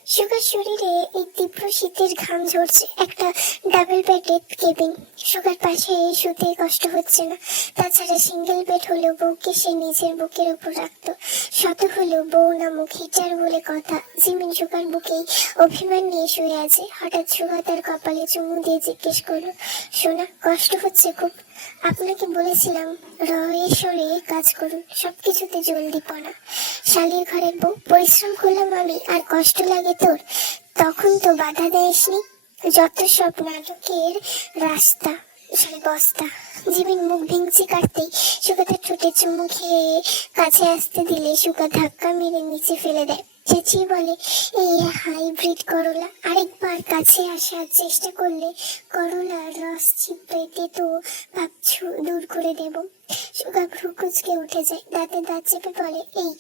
সুগার শরীরে এই তীব্র শীতের ঘাম ঝরছে। একটা ডাবল বেডেড কেবিন, সুগার পাশে শুতে কষ্ট হচ্ছে না। তাছাড়া সিঙ্গেল বেড হলেও বউকে সে নিজের বুকের উপর রাখতো। শত হলেও বউ নামক হিটার বলে কথা। জিমিন সুগার বুকেই অভিমান নিয়ে শুয়ে আছে। হঠাৎ সুগা তার কপালে চুমু দিয়ে জিজ্ঞেস করলো, সোনা, কষ্ট হচ্ছে খুব? আপনাকে বলেছিলাম রয়েসরে কাজ করুন, সবকিছুতে জলদিপনা। শালির ঘরের বউ, পরিশ্রম করলাম আমি আর কষ্ট লাগে তোর? তখন তো বাধা দেয়সনি। যত সব নাটকের রাস্তা বস্তা। জিমিন মুখ ভেঙচি কাটতেই সুগা তার ঠোঁটে চুমু খেয়ে কাছে আসতে দিলে সুগা ধাক্কা মেরে নিচে ফেলে দেয়। চেঁচিয়ে বলে, এই হাইব্রিড করলা, আরেকবার কাছে আসার চেষ্টা করলে করলার রস চিপড়ে তেতো ভাবছু দূর করে দেব। সুগা ভ্রু কুচকে উঠে যায়। দাঁতে দাঁত চেপে বলে, এই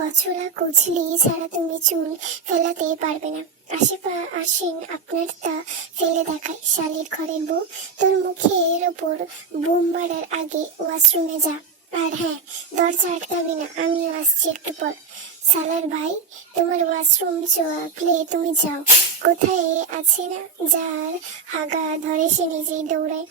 কচলা কুচলি ছাড়া তুমি চুল ফেলাতে পারবে না। আসেন আপনার তা ফেলে দেখায়। শালির ঘরের বউ, তোর মুখের ওপর বোম মারার আগে ওয়াশরুমে যা। আর হ্যাঁ, দরজা আটকাবি না, আমিও আসছি একটু পর। শালার ভাই, তোমার ওয়াশরুম চলে তুমি যাও। কোথায় আছে না যার হাগা ধরে সে নিজেই দৌড়ায়।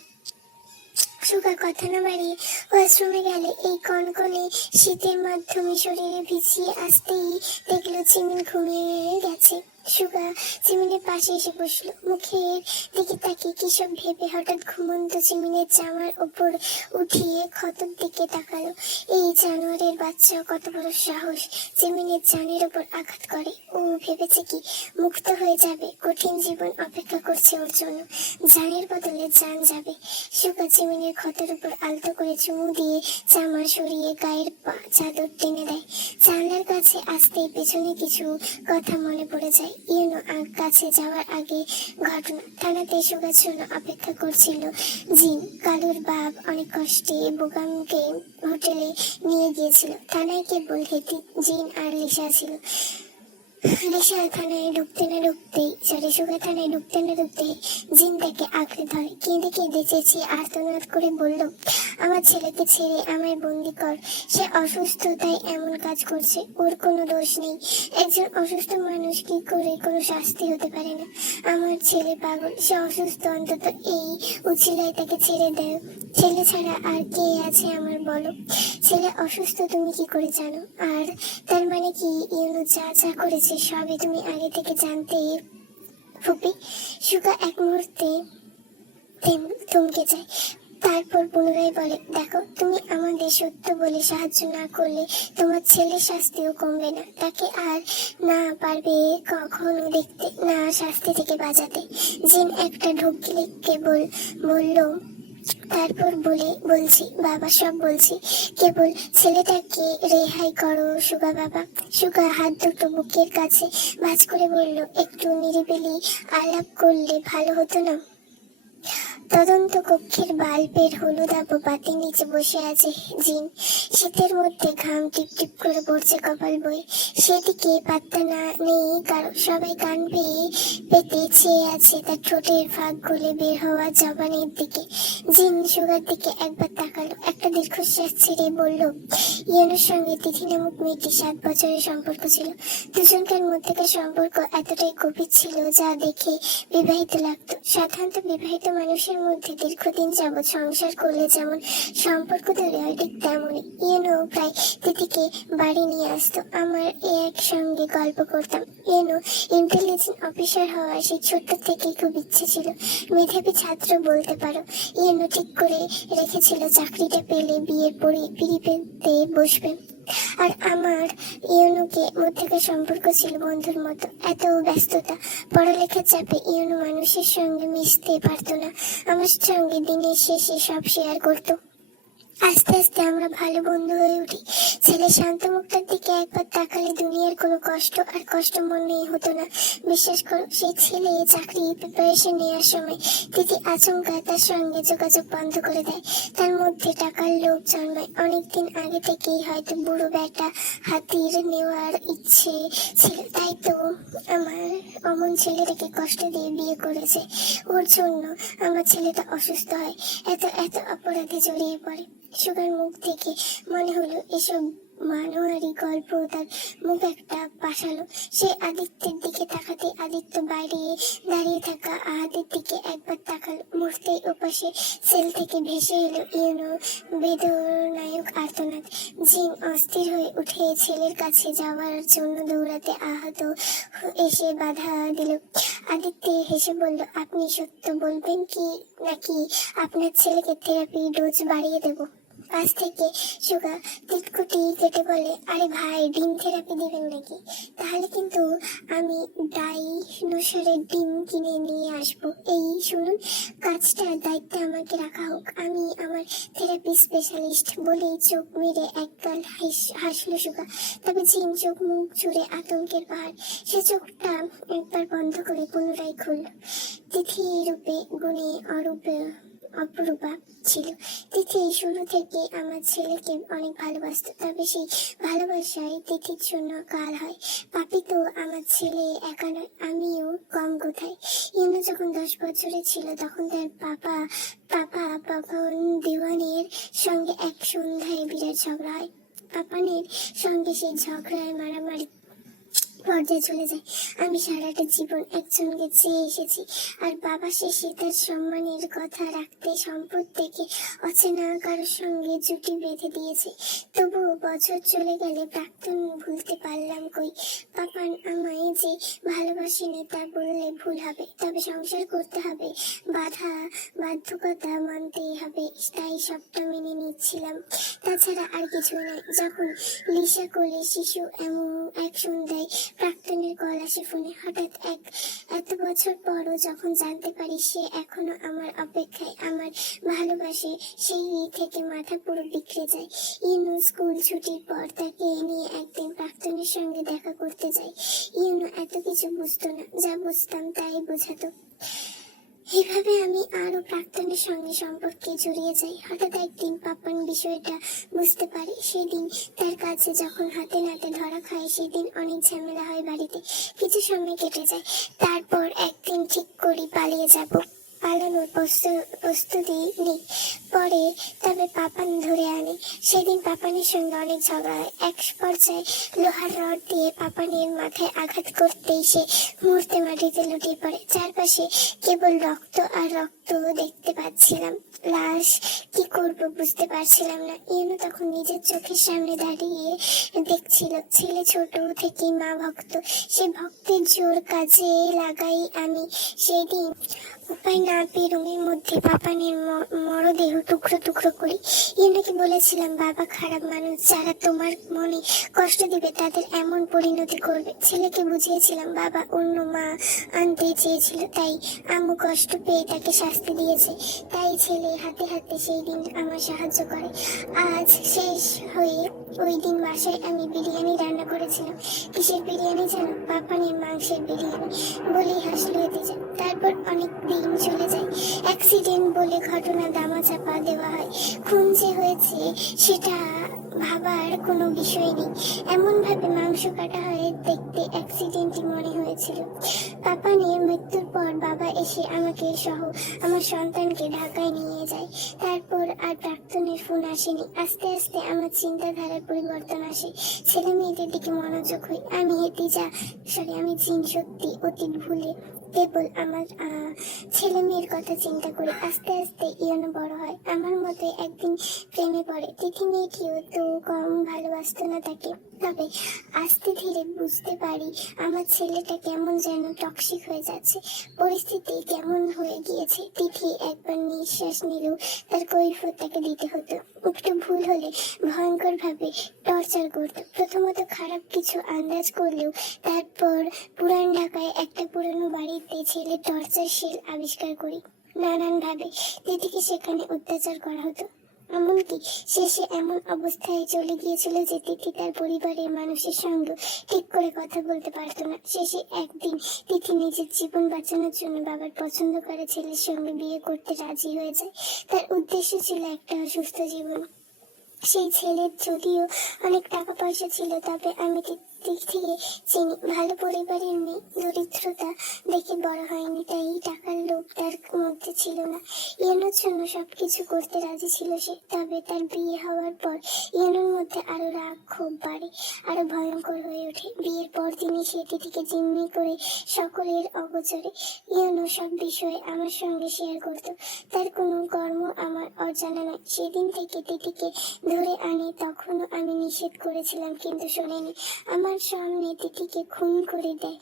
সুগা কথা না বাড়িয়ে ওয়াশরুমে গেলে এই কনকনে শীতের মাধ্যমে শরীরে ভিজিয়ে আসতেই দেখলো জিমিন ঘুমিয়ে গেছে। সুগা জিমিনের পাশে এসে বসলো। মুখের দিকে তাকিয়ে কি সব ভেবে হঠাৎ ঘুমন্ত জিমিনের জামার ওপর উঠিয়ে ক্ষতর দিকে তাকালো। এই জানোয়ারের বাচ্চা কত বড় সাহস জিমিনের জানের ওপর আঘাত করে। ও ভেবেছে কি মুক্ত হয়ে যাবে, কঠিন জীবন অপেক্ষা করছে ওর জন্য। জানের বদলে জান যাবে। সুগা জিমিনের ক্ষতের উপর আলতো করে চুমু দিয়ে জামা সরিয়ে গায়ের চাদর টেনে দেয়। জানলার কাছে আসতেই পেছনে কিছু কথা মনে পড়ে যায়। কাছে যাওয়ার আগে ঘটনা। থানাতে সুগার জন্য অপেক্ষা করছিল জিন। কালুর বাপ অনেক কষ্টে বোগামকে হোটেলে নিয়ে গিয়েছিল। থানায় কেবল হেতি, জিন আর লিসা ছিল। রিসা থানায় ঢুকতে না ঢুকতেই সুগা থানায় ঢুকতে না ঢুকতেই জিন তাকে আঁকড়ে ধরে, কেঁদে কেঁদে চেঁচিয়ে আর্তনাদ করে বলল, আমার ছেলেকে ছেড়ে আমায় বন্দি কর। সে অসুস্থ তাই এমন কাজ করছে, ওর কোনো দোষ নেই। একজন অসুস্থ মানুষ কি করে কোনো শাস্তি হতে পারে না? আমার ছেলে পাগল, সে অসুস্থ, অন্তত এই উচিলায় তাকে ছেড়ে দেয়। ছেলে ছাড়া আর কে আছে আমার বলো? ছেলে অসুস্থ তুমি কি করে জানো? আর তার মানে কি ইউনু যা যা করেছে সবই তুমি আগে থেকে জানতে? ফুপি। সুগা এক মুহূর্তে থমকে যায়, তারপর পুনরায় বলে, দেখো, তুমি আমাদের সত্য বলে সাহায্য না করলে তোমার ছেলের শাস্তিও কমবে না। তাকে আর না পারবে কখনো দেখতে, না শাস্তি থেকে বাঁচাতে। জিন একটা ঢোক গিলে কেবল বলল, তারপর বলছি বাবা, সব বলছি, কেবল ছেলেটাকে রেহাই করো সুগা বাবা। সুগা হাত দুটো বুকের কাছে ভাঁজ করে বলল, একটু নিরিবিলি আলাপ করলে ভালো হতো না? তদন্ত কক্ষের বাল্বের হলুদ আবু বাতির নিচে বসে আছে জিন। শীতের মধ্যে ঘাম টিপ টিপ করে পড়ছে কপাল বয়ে। সেদিকে পাত্তা না নেই কারো, সবাই কান পেতে চেয়ে আছে তার ঠোঁটের ফাঁক গলে বের হওয়া জবানের দিকে। জিন সুগার দিকে একবার তাকালো, একটা দীর্ঘশ্বাস ছেড়ে বলল, ইয়েনের সঙ্গে তিথি নামক মেয়েটি 7 বছরের সম্পর্ক ছিল। দুজনকার মধ্যেকার সম্পর্ক এতটাই গভীর ছিল যা দেখে বিবাহিত লাগতো। সাধারণত বিবাহিত মানুষের মধ্যে দীর্ঘদিন যাবৎ সংসার করলে যেমন সম্পর্ক তৈরি হয়, ঠিক তেমনই ইয়েনো প্রায় তিথিকে বাড়ি নিয়ে আসতো। আমার একসঙ্গে গল্প করতাম। ইয়েনো ইন্টেলিজেন্ট অফিসার হওয়ার সেই ছোট্ট থেকেই খুব ইচ্ছে ছিল। মেধাবী ছাত্র বলতে পারো। ইয়েনো ঠিক করে রেখেছিল চাকরিটা পেলে বিয়ের পরে পিড়িতে বসবে। আর আমার ইউনুকে মধ্যেকার সম্পর্ক ছিল বন্ধুর মতো। এত ব্যস্ততা, পড়ালেখার চাপে ইউনু মানুষের সঙ্গে মিশতে পারতো না। আমার সঙ্গে দিনের শেষে সব শেয়ার করতো। আস্তে আস্তে আমরা ভালো বন্ধু হয়ে উঠি। ছেলে শান্ত মুখটার দিকে একবার তাকালে দুনিয়ার কোনো কষ্ট মনে হতো না। বিশ্বাস করো, সেই ছেলে চাকরি প্রিপারেশন নেওয়ার সময় তিথি আচমকা তার সঙ্গে যোগাযোগ বন্ধ করে দেয়। তার মধ্যে টাকার লোভ জন্মায়। অনেকদিন আগে থেকেই হয়তো বুড়ো বেটা হাতির নেওয়ার ইচ্ছে ছিল, তাই তো আমার অমন ছেলেটাকে কষ্ট দিয়ে বিয়ে করেছে। ওর জন্য আমার ছেলেটা অসুস্থ হয়, এত এত অপরাধে জড়িয়ে পড়ে। সুগার মুখ থেকে মনে হলো এসব মানোয়ারি গল্প। তার মুখ একটা পাশালো। সে আদিত্যের দিকে তাকাতে আদিত্য বাইরে দাঁড়িয়ে থাকা আহাদের দিকে একবার তাকালো। মুহূর্তেই ওপাশে সেল থেকে ভেসে এলো ইউনো বেদনায়ক আর্তনাদ। জিন অস্থির হয়ে উঠে ছেলের কাছে যাওয়ার জন্য দৌড়াতে আহত এসে বাধা দিল। আদিত্য হেসে বলল, আপনি সত্য বলবেন কি নাকি আপনার ছেলেকে থেরাপি ডোজ বাড়িয়ে দেবো? পাশ থেকে সুগা তিটকুটি কেটে বলে, আরে ভাই, ডিম থেরাপি দিবেন নাকি? তাহলে কিন্তু আমি ডাইনোসরের ডিম কিনে নিয়ে আসবো। এই শুনুন, কাজটার দায়িত্বে আমাকে রাখা হোক, আমি আমার থেরাপি স্পেশালিস্ট। বলেই চোখ মেরে একগাল হাসলো সুগা। তবে জিন চোখ মুখ জুড়ে আতঙ্কের পাহাড়। সে চোখটা একবার বন্ধ করে পুনরায় খুলল। তিথি রূপে গুণে অপরূপা ছিল। তিথি শুরু থেকে আমার ছেলেকে অনেক ভালোবাসত, তবে সেই ভালোবাসায় তিথির জন্য কাল হয়। পাপি তো আমার ছেলে একা নয়, আমিও কম কোথায়। ইউনু যখন 10 বছরের ছিল তখন তার পাপন দেওয়ানের সঙ্গে এক সন্ধ্যায় বিরাট ঝগড়া হয়। পাপানের সঙ্গে সেই ঝগড়ায় মারামারি পর্যায়ে চলে যায়। আমি সারাটা জীবন একজনকে চেয়ে এসেছি, আর বাবা শেষে তার সম্মানের কথা রাখতে সম্পদ থেকে অচেনা কারোর সঙ্গে জুটি বেঁধে দিয়েছে। তবুও বছর চলে গেলে প্রাক্তন ভুলতে পারলাম কই? পাপান আমায় যে ভালোবাসেনি তা বললে ভুল হবে, তবে সংসার করতে হবে, বাধ্যকতা মানতেই হবে, তাই সবটা মেনে নিচ্ছিলাম। তাছাড়া আর কিছু নয়। যখন লিসা কোলে শিশু এমন এক সন্ধ্যায় প্রাক্তনের কল আসে ফোনে। হঠাৎ এত বছর পরও যখন জানতে পারি সে এখনো আমার অপেক্ষায়, আমার ভালোবাসে, সেই থেকে মাথা পুরো বিগড়ে যায়। ইউনু স্কুল ছুটির পর তাকে নিয়ে একদিন প্রাক্তনের সঙ্গে দেখা করতে যাই। ইউনু এত কিছু বুঝতো না, যা বুঝতাম তাই বোঝাতো। এভাবে আমি আরো প্রাক্তনের সঙ্গে সম্পর্কে জড়িয়ে যাই। হঠাৎ একদিন পাপান বিষয়টা বুঝতে পারে। সেদিন তার কাছে যখন হাতে নাতে ধরা খায়, সেদিন অনেক ঝামেলা হয় বাড়িতে। কিছু সময় কেটে যায়, তারপর একদিন ঠিক করি পালিয়ে যাব। পালানোর প্রস্তুতি নেই পরে, তবে পাপান ধরে আনে। সেদিন পাপানের সঙ্গে অনেক ঝগড়া হয়। এক পর্যায়ে লোহার রড দিয়ে পাপানের মাথায় আঘাত করতেই সে মুহূর্তে মাটিতে লুটিয়ে পড়ে। চারপাশে কেবল রক্ত আর রক্ত দেখতে পাচ্ছিলাম। লাশ কি করব বুঝতে পারছিলাম না। ইউনু তখন নিজের চোখের সামনে দাঁড়িয়ে দেখছিল। ছেলে ছোট থেকে মা ভক্ত, সে ভক্তের জোর কাজে লাগাই আমি সেদিন উপায় না পেয়ে রুমের মধ্যে পাপানের মরদেহ টুকরো টুকরো করি। ইউনুকে বলেছিলাম, বাবা খারাপ মানুষ, যারা তোমার মনে কষ্ট দিবে তাদের এমন পরিণতি করবে। ছেলেকে বুঝিয়েছিলাম বাবা অন্য মা আনতে চেয়েছিল, তাই আম্মু কষ্ট পেয়ে তাকে শাস্তি দিয়েছে। তাই ছেলে হাতে হাতে সেই দিন আমার সাহায্য করে। আজ শেষ হয়ে ওই দিন বাসায় আমি বিরিয়ানি রান্না করেছিলাম। কিসের বিরিয়ানি জানো? পাপানের মাংসের বিরিয়ানি বলেই হাসলো এতে। তারপর অনেক দিন চলে যায়। অ্যাক্সিডেন্ট বলে ঘটনা দামাচাপা দেওয়া হয়। খুন যে হয়েছে সেটা ভাবার কোনো বিষয় নেই। এমন ভাবে মাংস কাটা হয়ে দেখতে অ্যাক্সিডেন্টই মনে হয়েছিল। পাপানের মৃত্যুর পর বাবা এসে আমাকে সহ আমার সন্তানকে ঢাকায় নিয়ে যায়। তারপর আর প্রাক্তনের ফোন আসেনি। আস্তে আস্তে আমার চিন্তাধারার পরিবর্তন আসে। ছেলে মেয়েদের দিকে মনোযোগ হই। আমি জিন সত্যি অতীত ভুলে কেবল আমার ছেলে মেয়ের কথা চিন্তা করি। আস্তে আস্তে ইয়নো বড় হয়। আমার মতে একদিন প্রেমে পড়ে। তিথি মেয়েটিও তো কম ভালোবাসতো না তাকে। তবে আস্তে ধীরে বুঝতে পারি আমার ছেলেটা কেমন যেন টক্সিক হয়ে যাচ্ছে, পরিস্থিতি কেমন হয়ে গিয়েছে। তিথি একবার নিঃশ্বাস নিলেও তার কৈফিয়ত তাকে দিতে হতো। একটু ভুল হলে ভয়ঙ্কর ভাবে টর্চার করতো। প্রথমত খারাপ কিছু আন্দাজ করলেও তারপর পুরান ঢাকায় একটা পুরানো বাড়িতে ছেলে টর্চার সেল আবিষ্কার করি। নানান ভাবে দিদিকে সেখানে অত্যাচার করা হতো। এমনকি শেষে এমন অবস্থায় চলে গিয়েছিল যে তিথি তার পরিবারের মানুষের সঙ্গে ঠিক করে কথা বলতে পারতো না। শেষে একদিন তিথি নিজের জীবন বাঁচানোর জন্য বাবার পছন্দ করা ছেলের সঙ্গে বিয়ে করতে রাজি হয়ে যায়। তার উদ্দেশ্য ছিল একটা সুস্থ জীবন। সেই ছেলের যদিও অনেক টাকা পয়সা ছিল, তবে আমি দিক থেকে চিনি ভালো পরিবারের মেয়ে, দরিদ্রতা দেখে বড় হয়নি, তাই টাকার লোভ তার মধ্যে ছিল না। ইয়েনোর জন্য সবকিছু করতে রাজি ছিল সে। তবে তার বিয়ে হওয়ার পর ইয়েনোর মধ্যে আরো রাগ ক্ষোভ বাড়ে, আরো ভয়ঙ্কর হয়ে ওঠে। বিয়ের পর দিনই সে তিথিকে জিম্মি করে সকলের অগোচরে ইয়েনো সব বিষয়ে আমার সঙ্গে শেয়ার করত। তার কোনো কর্ম আমার অজানা নয়। সেদিন থেকে তিথিকে ধরে আনে, তখনও আমি নিষেধ করেছিলাম কিন্তু শোনেনি। আমার সামনে তিথিকে খুন করে দেয়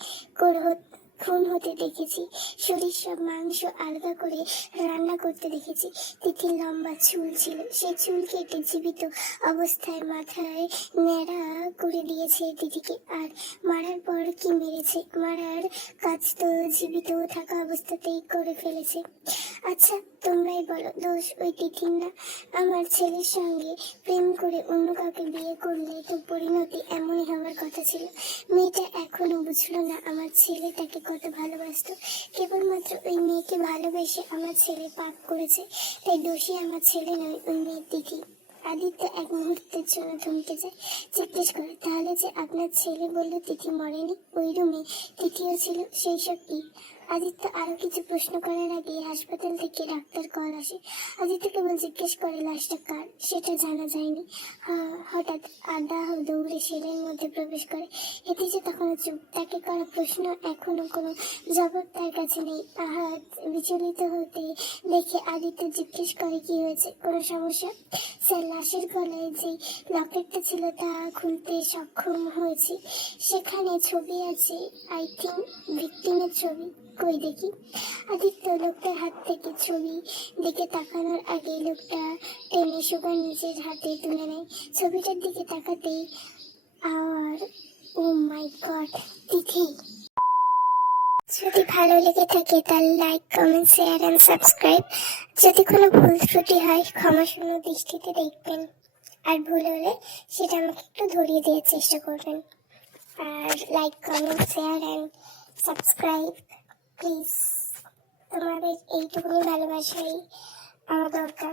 খুন হতে দেখেছি। শরীর সব মাংস আলগা করে রান্না করতে দেখেছি। তিথির লম্বা চুল ছিল, সেই চুল কেটে জীবিত অবস্থায় মাথায় ন্যাড়া করে দিয়েছে তিথিকে। আর মারার পর কি মেরেছে? মারার কাজ তো জীবিত থাকা অবস্থাতেই করে ফেলেছে। আচ্ছা তোমরাই বলো, দোষ ওই তিথির না? আমার ছেলের সঙ্গে প্রেম করে অন্য কাউকে বিয়ে করলে তো পরিণতি এমনই হওয়ার কথা ছিল। মেয়েটা এখনো বুঝলো না আমার ছেলে তাকে কত ভালোবাসতো। কেবলমাত্র ওই মেয়েকে ভালোবেসে আমার ছেলে পাপ করেছে, তাই দোষী আমার ছেলে নয়, ওই মেয়ের তিথি। আদিত্য এক মুহূর্তের জন্য থমকে যায়, জিজ্ঞেস করে, তাহলে যে আপনার ছেলে বললো তিথি মরেনি, ওই রুমে তিথিও ছিল, সেই সব কি? আদিত্য আরো কিছু প্রশ্ন করার আগে হাসপাতাল থেকে ডাক্তার কল আসে। আদিত্য কেবল জিজ্ঞেস করে লাশটা কার, সেটা জানা যায়নি। হঠাৎ আদা দৌড়ে সেলের মধ্যে প্রবেশ করে। এতে যে তখনও চুপ। তাকে করা প্রশ্ন এখনো কোনো জবাব তার কাছে নেই। আহাত বিচলিত হতে দেখে আদিত্য জিজ্ঞেস করে, কি হয়েছে, কোনো সমস্যা? স্যার, লাশের গলায় যে লকেটটা ছিল তা খুলতে সক্ষম হয়েছি। সেখানে ছবি আছে, আই থিঙ্ক ভিকটিমের ছবি। কই দেখি। আদিত্য লোকটার হাত থেকে ছবি দিকে তাকানোর আগে লোকটা টেনে সুগার নিজের হাতে তুলে নেয়। ছবিটার দিকে তাকাতেই আর ও মাই গড, তিথি। যদি ভালো লেগে থাকে তাহলে like, comment, share and subscribe. যদি কোনো ভুল ত্রুটি হয় ক্ষমাশূন্য দৃষ্টিতে দেখবেন, আর ভুল হলে সেটা আমাকে একটু ধরিয়ে দেওয়ার চেষ্টা করবেন। আর like, comment, share and subscribe please. তোমাদের এইটুকুনি ভালোবাসাই আমার দরকার।